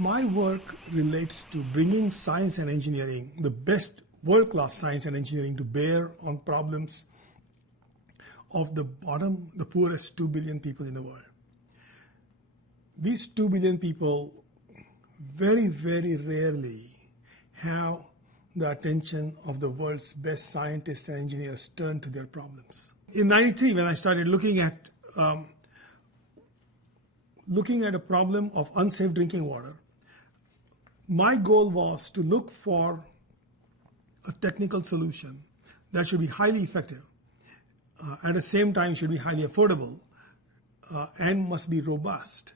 My work relates to bringing science and engineering, the best world-class science and engineering, to bear on problems of the bottom, the poorest 2 billion people in the world. These 2 billion people very, very rarely have the attention of the world's best scientists and engineers turned to their problems. In '93, when I started looking at a problem of unsafe drinking water, my goal was to look for a technical solution that should be highly effective, at the same time should be highly affordable, and must be robust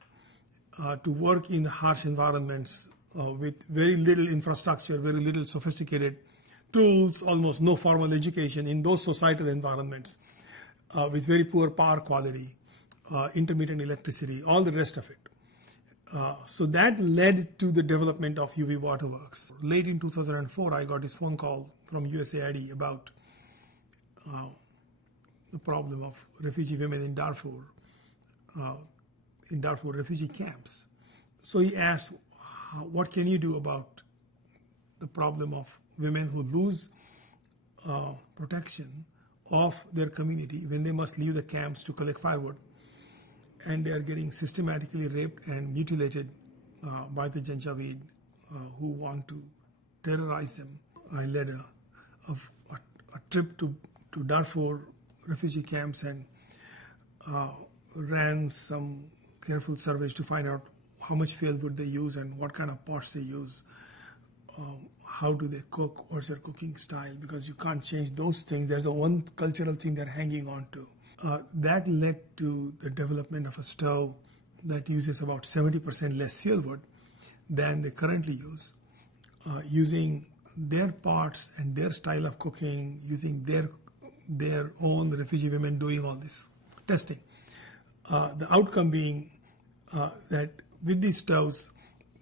to work in harsh environments with very little infrastructure, very little sophisticated tools, almost no formal education in those societal environments, with very poor power quality, intermittent electricity, all the rest of it. So that led to the development of UV Waterworks. Late in 2004, I got this phone call from USAID about the problem of refugee women in Darfur refugee camps. So he asked, what can you do about the problem of women who lose protection of their community when they must leave the camps to collect firewood, and they are getting systematically raped and mutilated by the Janjaweed who want to terrorize them. I led a trip to Darfur refugee camps and ran some careful surveys to find out how much fuel would they use and what kind of pots they use, how do they cook, what's their cooking style, because you can't change those things. There's a one cultural thing they're hanging on to. That led to the development of a stove that uses about 70% less fuel wood than they currently use, using their pots and their style of cooking, using their own refugee women doing all this testing. The outcome being that with these stoves,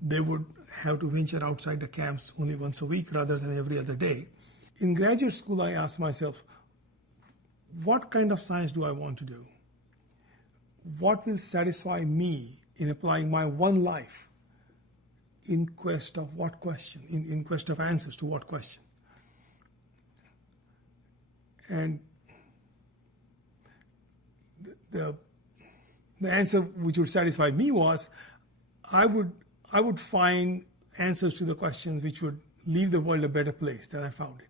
they would have to venture outside the camps only once a week rather than every other day. In graduate school, I asked myself, what kind of science do I want to do? What will satisfy me in applying my one life in quest of what question, in quest of answers to what question? And the answer which would satisfy me was I would find answers to the questions which would leave the world a better place than I found it.